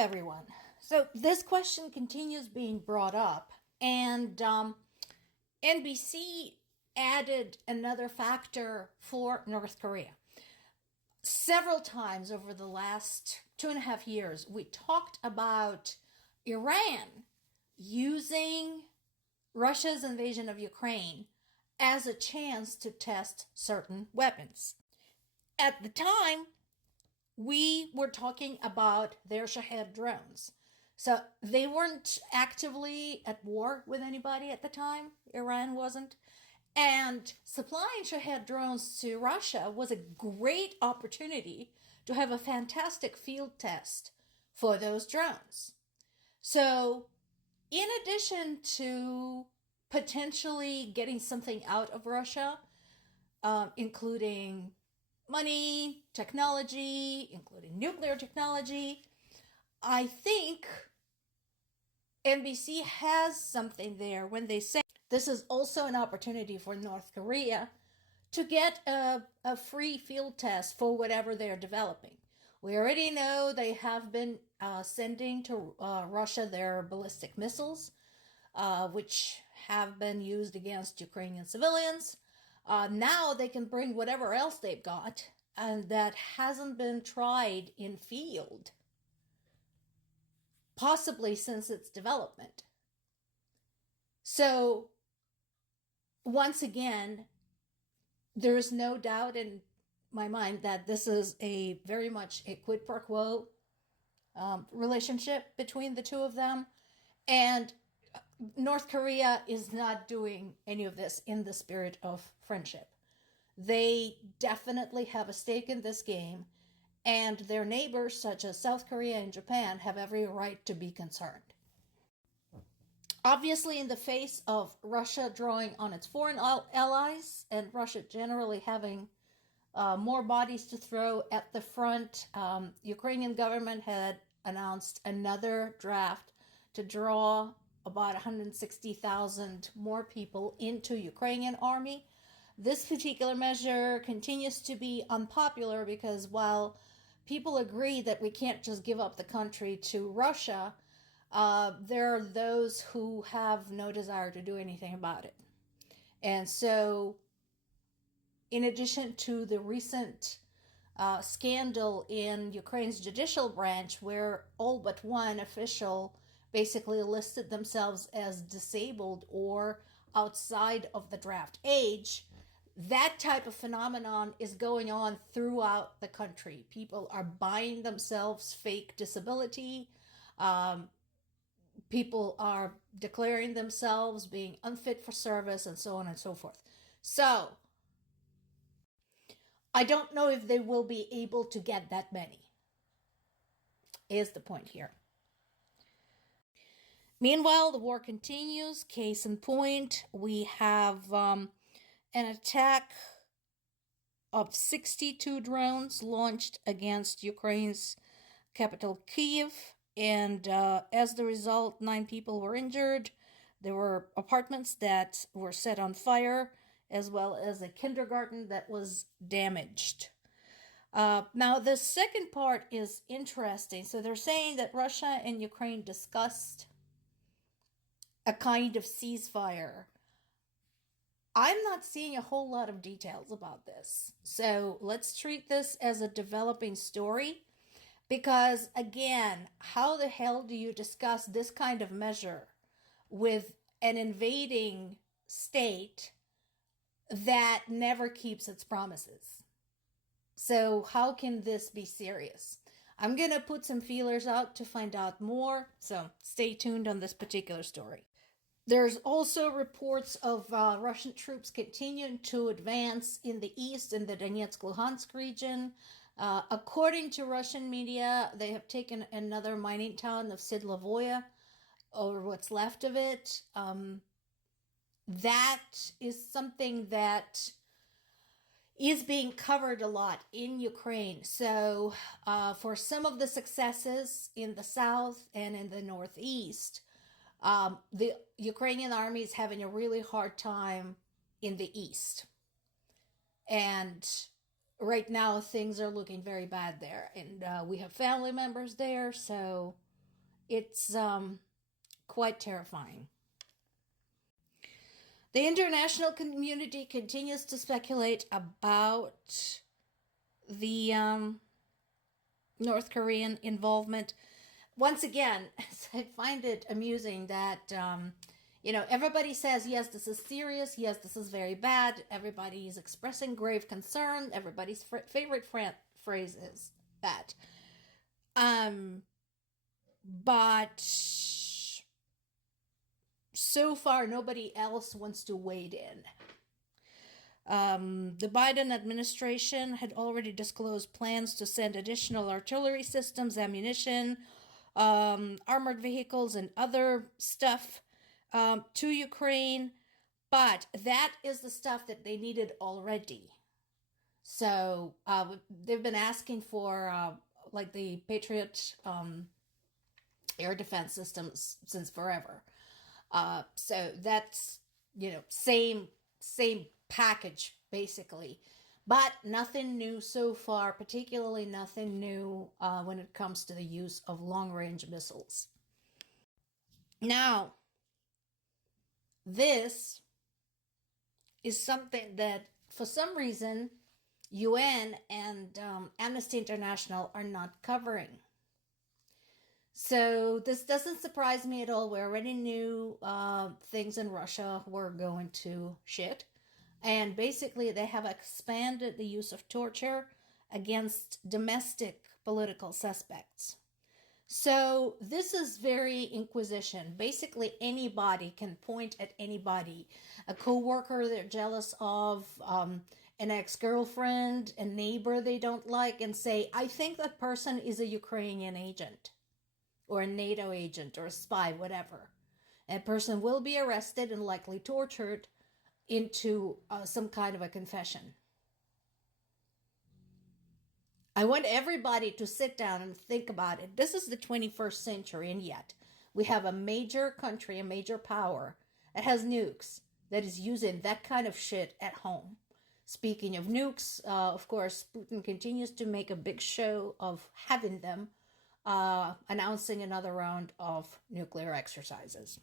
everyone. So this question continues being brought up, and NBC added another factor for North Korea. Several times over the last 2.5 years, we talked about Iran using Russia's invasion of Ukraine as a chance to test certain weapons. At the time, we were talking about their Shahed drones. So they weren't actively at war with anybody at the time. Iran wasn't. And supplying Shahed drones to Russia was a great opportunity to have a fantastic field test for those drones. So, in addition to potentially getting something out of Russia, including money, technology, including nuclear technology, I think NBC has something there when they say this is also an opportunity for North Korea to get a free field test for whatever they're developing. We already know they have been sending to Russia their ballistic missiles, which have been used against Ukrainian civilians. Now they can bring whatever else they've got and that hasn't been tried in field, possibly since its development. So, once again, there is no doubt in my mind that this is a very much a quid pro quo relationship between the two of them. And North Korea is not doing any of this in the spirit of friendship. They definitely have a stake in this game, and their neighbors, such as South Korea and Japan, have every right to be concerned. Obviously, in the face of Russia drawing on its foreign allies and Russia generally having more bodies to throw at the front, Ukrainian government had announced another draft to draw about 160,000 more people into Ukrainian army. This particular measure continues to be unpopular because while people agree that we can't just give up the country to Russia, there are those who have no desire to do anything about it. And so, in addition to the recent scandal in Ukraine's judicial branch, where all but one official basically listed themselves as disabled or outside of the draft age, that type of phenomenon is going on throughout the country. People are buying themselves fake disability. People are declaring themselves being unfit for service and so on and so forth. So, I don't know if they will be able to get that many, is the point here. Meanwhile, the war continues. Case in point, we have an attack of 62 drones launched against Ukraine's capital, Kyiv. And as the result, 9 people were injured. There were apartments that were set on fire, as well as a kindergarten that was damaged. Now, the second part is interesting. So they're saying that Russia and Ukraine discussed a kind of ceasefire. I'm not seeing a whole lot of details about this. So let's treat this as a developing story. Because, again, how the hell do you discuss this kind of measure with an invading state that never keeps its promises? So how can this be serious? I'm going to put some feelers out to find out more, so stay tuned on this particular story. There's also reports of Russian troops continuing to advance in the east in the Donetsk-Luhansk region. According to Russian media, they have taken another mining town of Sidlovoye, or what's left of it. That is something that is being covered a lot in Ukraine. So for some of the successes in the south and in the northeast, the Ukrainian army is having a really hard time in the east. And right now things are looking very bad there. And we have family members there, so It's quite terrifying. The international community continues to speculate about the North Korean involvement. Once again, I find it amusing that, everybody says, yes, this is serious. Yes, this is very bad. Everybody is expressing grave concern. Everybody's favorite phrase is that. But so far, nobody else wants to wade in. The Biden administration had already disclosed plans to send additional artillery systems, ammunition, armored vehicles, and other stuff to Ukraine. But that is the stuff that they needed already. So they've been asking for like the Patriot air defense systems since forever. So that's, same package basically, but nothing new so far, particularly nothing new when it comes to the use of long-range missiles. Now, this is something that for some reason UN and Amnesty International are not covering. So this doesn't surprise me at all. We already knew things in Russia were going to shit. And basically, they have expanded the use of torture against domestic political suspects. So this is very Inquisition. Basically, anybody can point at anybody. A coworker they're jealous of, an ex-girlfriend, a neighbor they don't like, and say, I think that person is a Ukrainian agent, or a NATO agent, or a spy, whatever. And a person will be arrested and likely tortured into some kind of a confession. I want everybody to sit down and think about it. This is the 21st century, and yet we have a major country, a major power that has nukes, that is using that kind of shit at home. Speaking of nukes, of course, Putin continues to make a big show of having them, announcing another round of nuclear exercises.